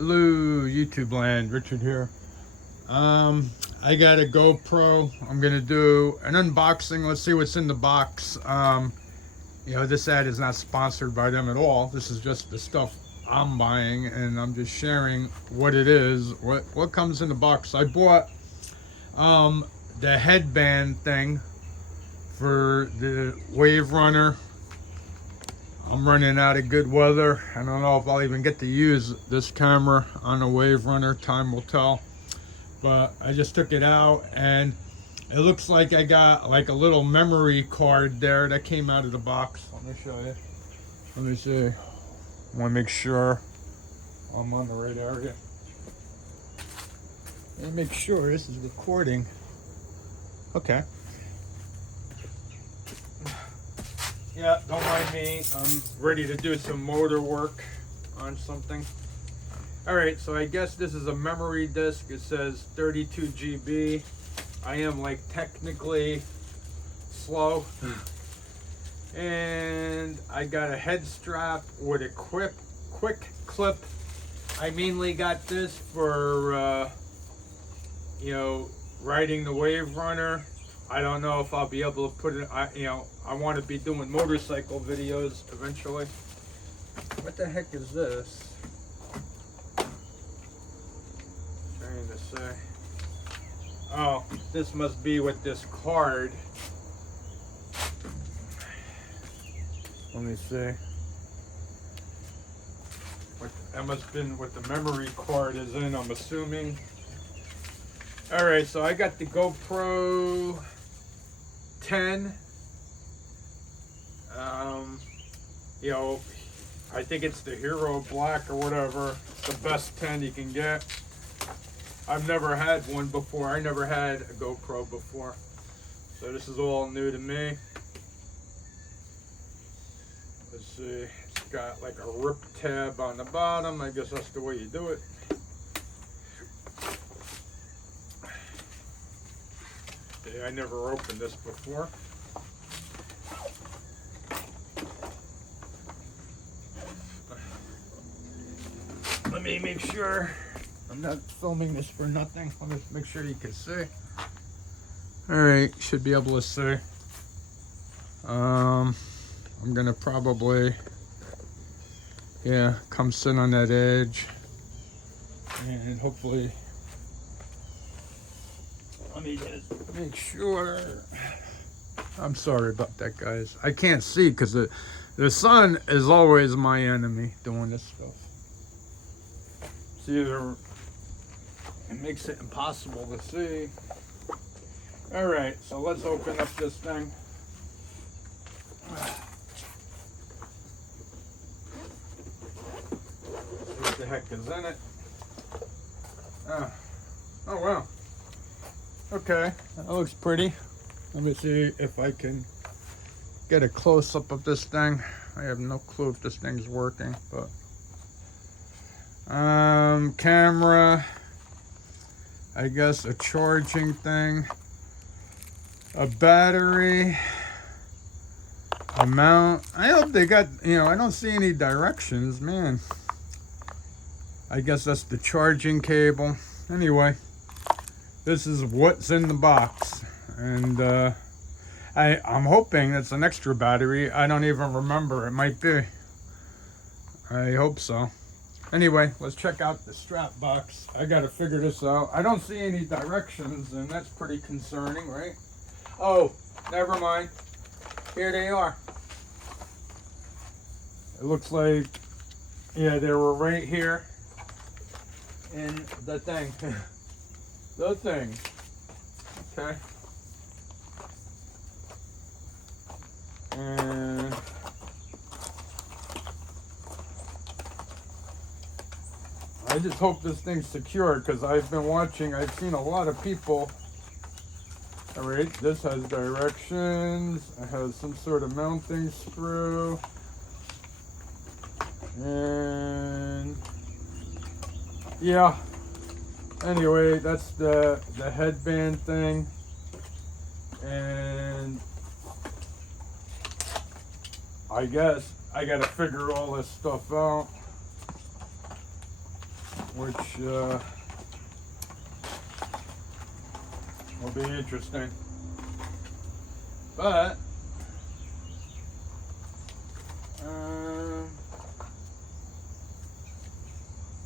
Hello, YouTube land. Richard here. I got a GoPro. I'm gonna do an unboxing. Let's see what's in the box. This ad is not sponsored by them at all. This is just the stuff I'm buying, and I'm just sharing what it is. What comes in the box? I bought the headband thing for the Wave Runner. I'm running out of good weather. I don't know if I'll even get to use this camera on a Wave Runner. Time will tell. But I just took it out, and it looks like I got like a little memory card there that came out of the box. Let me show you. Let me see. I want to make sure I'm on the right area. Let me make sure this is recording. Okay. Yeah, don't mind me. I'm ready to do some motor work on something. Alright, so I guess this is a memory disk. It says 32 GB. I am like technically slow. And I got a head strap with a quick clip. I mainly got this for, riding the Wave Runner. I don't know if I'll be able to put it, I want to be doing motorcycle videos eventually. What the heck is this? Trying to say. Oh, this must be with this card. Let me see. That must have been what the memory card is in, I'm assuming. Alright, so I got the GoPro 10. I think it's the Hero Black or whatever. It's the best 10 you can get. I've never had one before. I never had a GoPro before. So this is all new to me. Let's see. It's got like a rip tab on the bottom. I guess that's the way you do it. Yeah, I never opened this before. Let me make sure I'm not filming this for nothing. Let me make sure you can see. Alright, should be able to see. I'm gonna probably, come sit on that edge. And hopefully, let me just make sure. I'm sorry about that, guys. I can't see because the sun is always my enemy doing this stuff. It's either, it makes it impossible to see. Alright, so let's open up this thing. What the heck is in it? Oh wow. Okay, that looks pretty. Let me see if I can get a close-up of this thing. I have no clue if this thing's working, but camera, I guess a charging thing, a battery, a mount. I hope they got, I don't see any directions, man. I guess that's the charging cable. Anyway, this is what's in the box, and I'm hoping it's an extra battery. I don't even remember. It might be. I hope so. Anyway, let's check out the strap box. I gotta figure this out. I don't see any directions, and that's pretty concerning, right? Oh, never mind. Here they are. It looks like, they were right here in the thing. The thing. Okay. And I just hope this thing's secure because I've seen a lot of people. Alright, this has directions. It has some sort of mounting screw. And yeah. Anyway, that's the headband thing. And I guess I gotta figure all this stuff out. which will be interesting. But